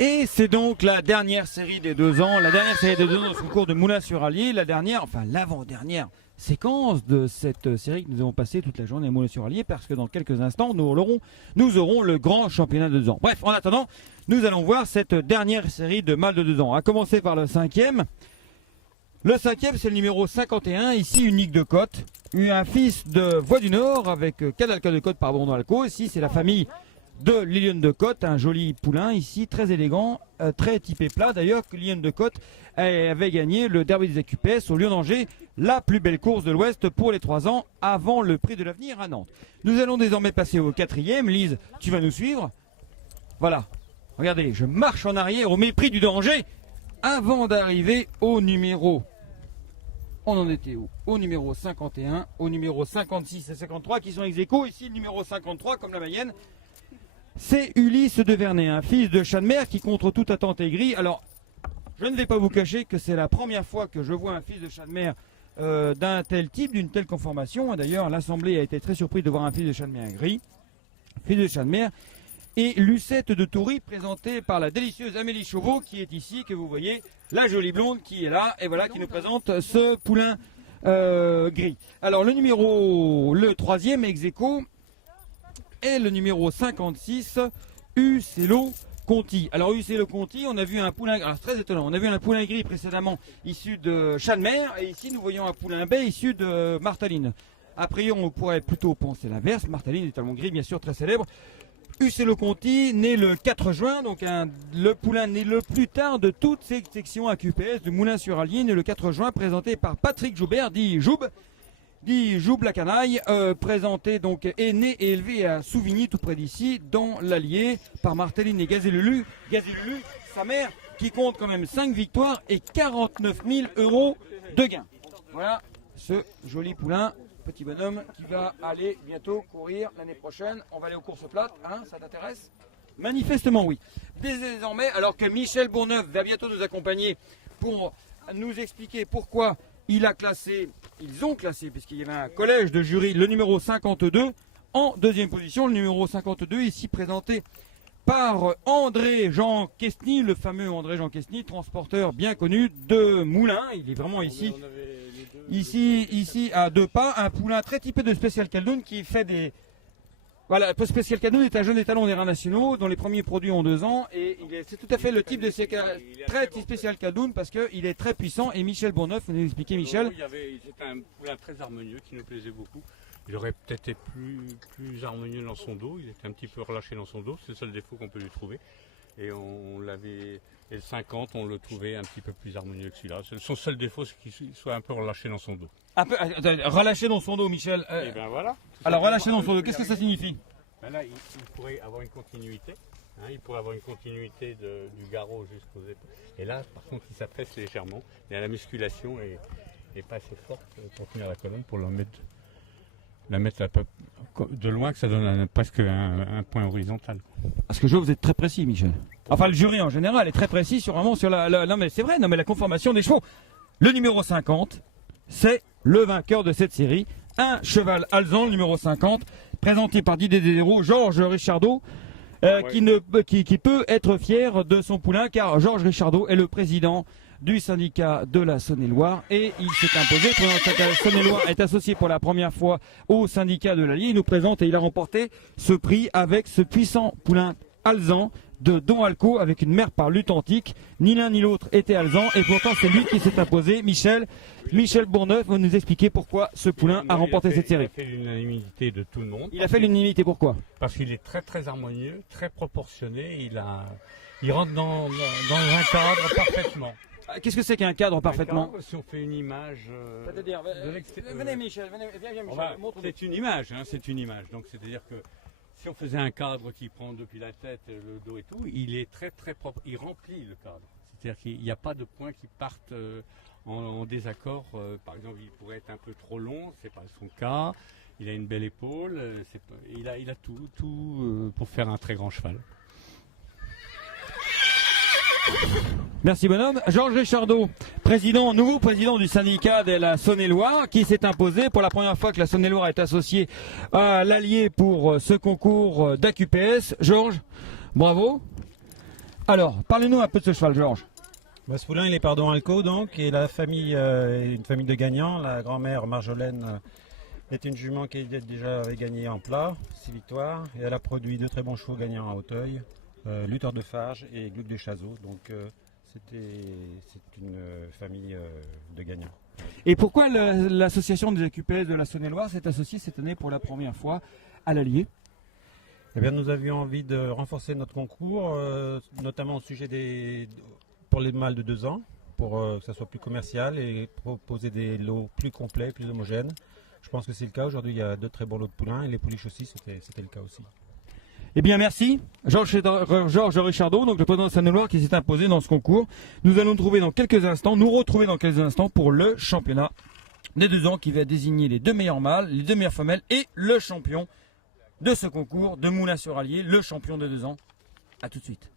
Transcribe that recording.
Et c'est donc la dernière série des 2 ans, la dernière série des 2 ans de ce concours de Moulins-sur-Allier, la dernière, enfin l'avant-dernière séquence de cette série que nous avons passée toute la journée à Moulins-sur-Allier, parce que dans quelques instants, nous aurons le grand championnat de 2 ans. Bref, en attendant, nous allons voir cette dernière série de mâles de 2 ans. À commencer par le cinquième. Le cinquième, c'est le numéro 51, ici unique de Côte, un fils de Voie du Nord avec Cadalca de Côte par Bondon-Alco. Ici, c'est la famille de Liliane de Côte, un joli poulain ici, très élégant, très typé plat. D'ailleurs, que Liliane de Côte avait gagné le derby des AQPS au Lion d'Angers, la plus belle course de l'Ouest pour les 3 ans avant le prix de l'avenir à Nantes. Nous allons désormais passer au quatrième. Lise, tu vas nous suivre. Voilà. Regardez, je marche en arrière au mépris du danger avant d'arriver au numéro. On en était où? Au numéro 51, au numéro 56 et 53 qui sont ex aequo. Ici, le numéro 53, comme la Mayenne. C'est Ulysse de Vernet, un fils de chat de mer qui, contre toute attente, est gris. Alors, je ne vais pas vous cacher que c'est la première fois que je vois un fils de chat de mer d'un tel type, d'une telle conformation. D'ailleurs, l'Assemblée a été très surprise de voir un fils de chat de mer gris. Fils de chat de mer. Et Lucette de Toury, présentée par la délicieuse Amélie Chauveau, qui est ici, que vous voyez, la jolie blonde qui est là, et voilà, qui nous présente ce poulain gris. Alors, le troisième ex aequo, est le numéro 56, Uccello Conti. Alors Uccello Conti, on a vu un poulain, alors c'est très étonnant, on a vu un poulain gris précédemment issu de chat de mer, et ici nous voyons un poulain bai issu de Martaline. A priori on pourrait plutôt penser l'inverse, Martaline est tellement gris bien sûr très célèbre. Uccello Conti, né le 4 juin, donc le poulain né le plus tard de toute cette section AQPS de Moulins-sur-Allier, né le 4 juin, présenté par Patrick Joubert, dit Joub la canaille, présenté donc est né et élevé à Souvigny tout près d'ici dans l'Allier par Marteline et Gazélulu, sa mère qui compte quand même 5 victoires et 49 000 € de gains. Voilà ce joli poulain, petit bonhomme qui va aller bientôt courir l'année prochaine. On va aller aux courses plates, hein, ça t'intéresse? Manifestement oui. Désormais, alors que Michel Bourneuf va bientôt nous accompagner pour nous expliquer pourquoi ils ont classé, puisqu'il y avait un collège de jury, le numéro 52 en deuxième position. Le numéro 52 ici présenté par André-Jean Quesny, le fameux André-Jean Quesny, transporteur bien connu de Moulins. Il est vraiment ici à 2 pas, un poulain très typé de Special Caldoun qui fait des... Voilà, Special Caldoun est un jeune étalon des reins nationaux dont les premiers produits ont 2 ans et c'est tout à fait le type de très Special Caldoun parce qu'il est très puissant. Et Michel Bourneuf, vous nous expliquez Michel. C'était un poulain très harmonieux qui nous plaisait beaucoup. Il aurait peut-être été plus harmonieux dans son dos, il était un petit peu relâché dans son dos, c'est le seul défaut qu'on peut lui trouver. Et et le 50, on le trouvait un petit peu plus harmonieux que celui-là. Son seul défaut, c'est qu'il soit un peu relâché dans son dos. Relâché dans son dos, Michel. Et ben voilà. Alors relâché dans son dos, qu'est-ce que ça signifie? Ben là, il pourrait avoir une continuité. Hein, il pourrait avoir une continuité du garrot jusqu'aux épaules. Et là, par contre, il s'affaisse légèrement. Et la musculation est pas assez forte pour tenir la colonne, pour la mettre un peu de loin, que ça donne presque un point horizontal. Parce que vous êtes très précis, Michel. Enfin, le jury en général est très précis sur la... Non mais c'est vrai, la conformation des chevaux. Le numéro 50, c'est le vainqueur de cette série. Un cheval alezan, le numéro 50, présenté par Didier Desidero, Georges Richardot, qui peut être fier de son poulain, car Georges Richardot est le président du syndicat de la Saône-et-Loire et il s'est imposé. Le syndicat de Saône-et-Loire est associé pour la première fois au syndicat de l'Allier. Il nous présente et il a remporté ce prix avec ce puissant poulain alezan de Don Alco avec une mère par lutte antique. Ni l'un ni l'autre était alezan et pourtant c'est lui qui s'est imposé. Michel Bourneuf va nous expliquer pourquoi ce poulain a remporté cette série. Il a fait l'unanimité de tout le monde. Il a fait l'unanimité, pourquoi? Parce qu'il est très très harmonieux, très proportionné. Il rentre dans un cadre parfaitement. Qu'est-ce que c'est qu'un cadre parfaitement? Si on fait une image c'est-à-dire, venez Michel, viens Michel, montre-nous. C'est une image, hein, c'est une image. Donc c'est-à-dire que si on faisait un cadre qui prend depuis la tête, le dos et tout, il est très très propre, il remplit le cadre. C'est-à-dire qu'il n'y a pas de points qui partent en désaccord. Par exemple, il pourrait être un peu trop long, c'est pas son cas. Il a une belle épaule, il a tout pour faire un très grand cheval. Merci bonhomme. Georges Richardot, nouveau président du syndicat de la Saône-et-Loire, qui s'est imposé pour la première fois que la Saône-et-Loire est associée à l'Allier pour ce concours d'AQPS. Georges, bravo. Alors, parlez-nous un peu de ce cheval, Georges. Ce poulain, il est pardon Alco, donc, et la famille, une famille de gagnants. La grand-mère Marjolaine est une jument qui déjà avait gagné en plat, 6 victoires, et elle a produit 2 très bons chevaux gagnants à Auteuil, Lutteur de Farge et Gluck de Chazot. Donc, c'est une famille de gagnants. Et pourquoi l'association des AQPS de la Saône-et-Loire s'est associée cette année pour la première fois à l'Allier? Eh bien, nous avions envie de renforcer notre concours, notamment au sujet pour les mâles de 2 ans, pour que ça soit plus commercial et proposer des lots plus complets, plus homogènes. Je pense que c'est le cas. Aujourd'hui, il y a 2 très bons lots de poulains et les pouliches aussi, c'était le cas aussi. Eh bien, merci. Georges Richardot, donc le président de Saône-et-Loire qui s'est imposé dans ce concours. Nous allons nous retrouver dans quelques instants pour le championnat des 2 ans qui va désigner les 2 meilleurs mâles, les 2 meilleures femelles et le champion de ce concours de Moulins-sur-Allier, le champion des 2 ans. A tout de suite.